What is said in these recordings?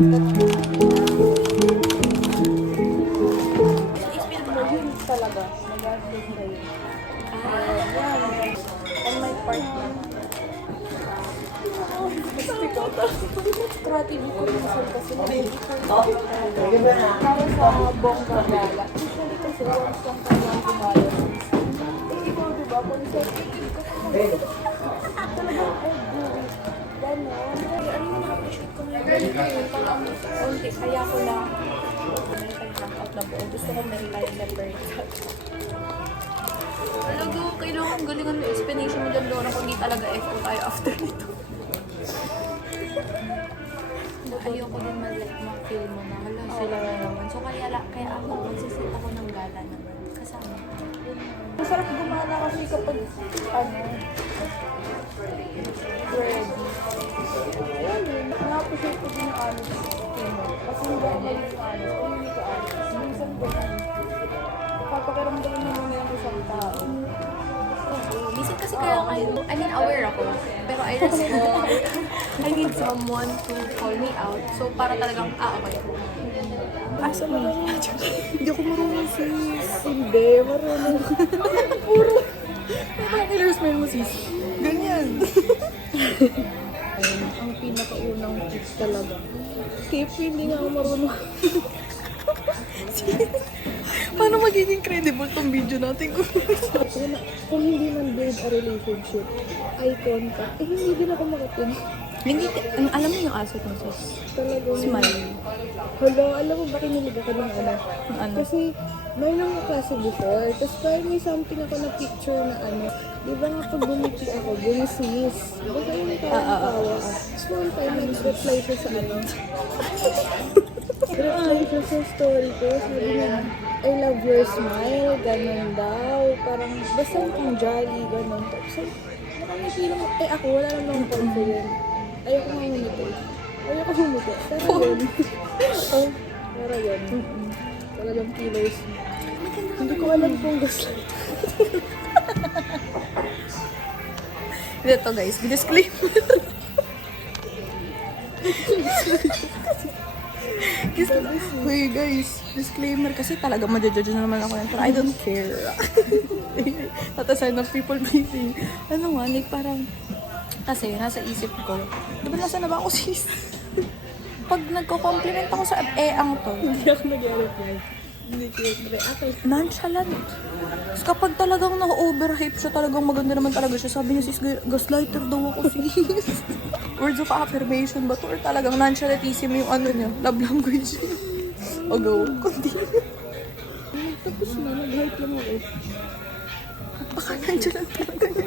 Talaga, mag-artist kayo. On my part na. Strategy ko minsan kasi para sa bongga gala. Usually kasi once lang tayo gumala. Ikaw diba, consecutive kasi talagang every week. Ganon. Ano yung na-appreciate ko ngayon? Parang onti, kaya ko lang may hangout na buo. Gusto ko may live na birthday. Talaga, kailangan galingan mo explanation mo dyan, Lora, kung di talaga FO tayo after nito. Ayoko din mag-feel mo na, hala, sila na naman. So, kaya ako, magsisit ako ng gala naman. Kasama. Masarap gumana kasi kapag, ready. Na-appreciate ko din yung honest mo. Kasi hindi ako maging honest. Kung hindi ka honest, minsan ganyan. Papakiramdaman mo na yung isang tao. Minsan kasi kaya aware ako. Pero I need someone to call me out. So, para talagang, okay. Asa me? Hindi ako marunong sis. Hindi, marunong. Puro. Nakakilers mo yung sis. Ganyan. Ayun, ang pinakaunang tips talaga. Tip, hindi nga ako marunong. Paano magiging credible tong video natin kung hindi man build a relationship, eye contact, hindi din ako makatin. Hindi, alam mo yung aso ng sis? Talagang smile. Hala, alam mo ba kinilig ako ng ano? Kasi may nang klase before, tapos parang may something ako na picture na di ba nga pag bumiti ako, bumisis. Diba kayo may tawa? Small time, nag-reply siya sa reply siya sa story ko, sabi niya, I love your smile, ganun daw. Parang, basta kang jolly, ganun. Tapos, nakangiti lang. Ako, wala namang confident. Ayoko nga humito. Pero yun. Pero yun. Talagang kilos. Hindi ko alam kung gusto. Ito guys, disclaimer. Hey guys, disclaimer kasi talaga ma-judge na naman ako yan, pero I don't care. Tatasay ng people pleasing. Ano nga, like parang, kasi nasa isip ko, diba nasa na ba ako sis? Pag nagko-compliment ako sa ang to, hindi ako nag-reply. Hindi ko react. Nonchalant. Tapos kapag talagang na-overhype siya, talagang maganda naman talaga siya. Sabi niya, sis, gaslighter daw ako sis. Words of affirmation ba to? Or talagang nonchalantism yung niya, love language. O go, continue. Tapos na, nag-hype lang ako. Baka nonchalant talaga niya.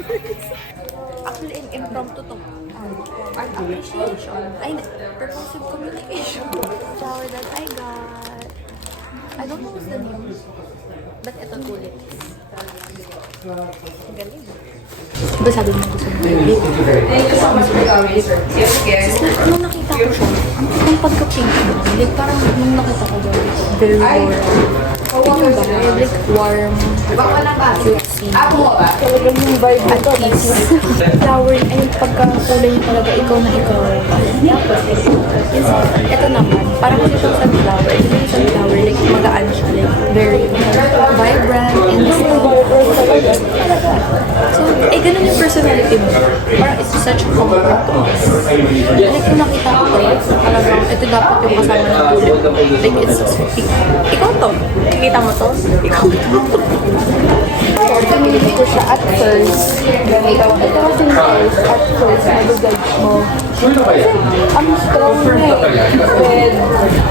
Actually, impromptu to. Art appreciation. Purposive communication. Shower that I got. I don't know what's the name. But ito, tulips. Galing. Diba sabi mo gusto mo? Nung nakita ko siya, ang pagka-pink mo, like parang nung nakita ko doon, very warm. Yun yung ba? Like warm, cutesy. Talagang yung vibe at peace. Flower, ay yung pagka-kulay niya talaga, ikaw na ikaw. Ito naman, parang kasi siyang sunflower. Ito yung sunflower, like magaan siya, like very vibrant and so, ganun yung personality mo. Parang it's such a comfort to us. Like, kung nakita ko talagang ito dapat yung kasama ng tulip. Like, it's ikaw to. Nakita mo to? Ikaw to. So, pinili ko siya at first. Ito kasi at first, nag-judge mo. Ang strong na with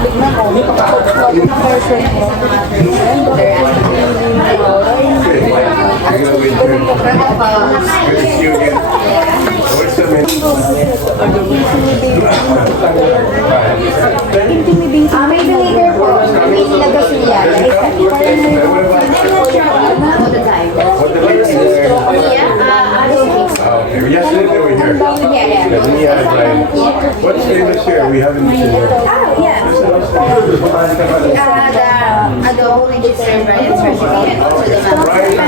lignan mo, what version mo. And may later po, may nilagas niya. Yesterday we were here. What's famous here? We haven't seen it. Oh, yeah. adobo, which is Sir Brian's recipe, and also the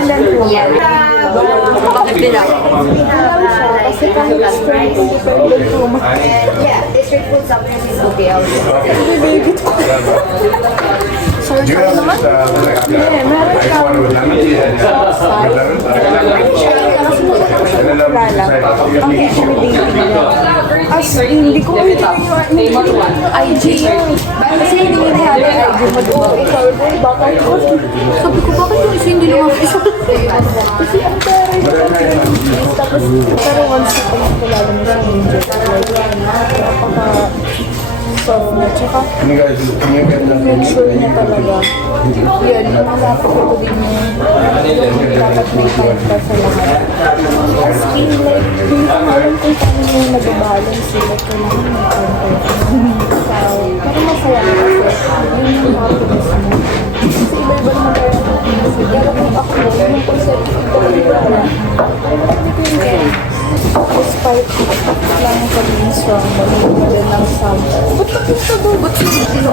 mango. Yeah. Bakit dilaw? Kasi kahit straight, independent woman. Yeah, district food supplements is okay also. Sorry, Do you have naman. this, ice water with lemon tea and with lemon? Ang intimidating niya. As hindi ko hindi ko yung IG. Kasi hindi ko niya IG mo doon. Sabi ko, bakit yung isa hindi lumaki sa kasi ang pera yung tapos, pero once ko nakilala mo siya yung napaka soft na. Tsaka, Can you guys, can you get them? make sure niya talaga. Yun, malapit ko din yung dapat may time ka sa lahat. As in, like, hindi ko alam kung paano yung nag-balance sila. Kailangan may time ka. So, pero masaya na kasi. Yun yung happiness mo. Kasi iba-iba naman tayo ng happiness. Pero kung ako, yung concept, ito ko yung wala. Pero everything can. Despite lang sa being strong, hindi mo din ng summer. Ba't nakita mo? Ba't hindi ko?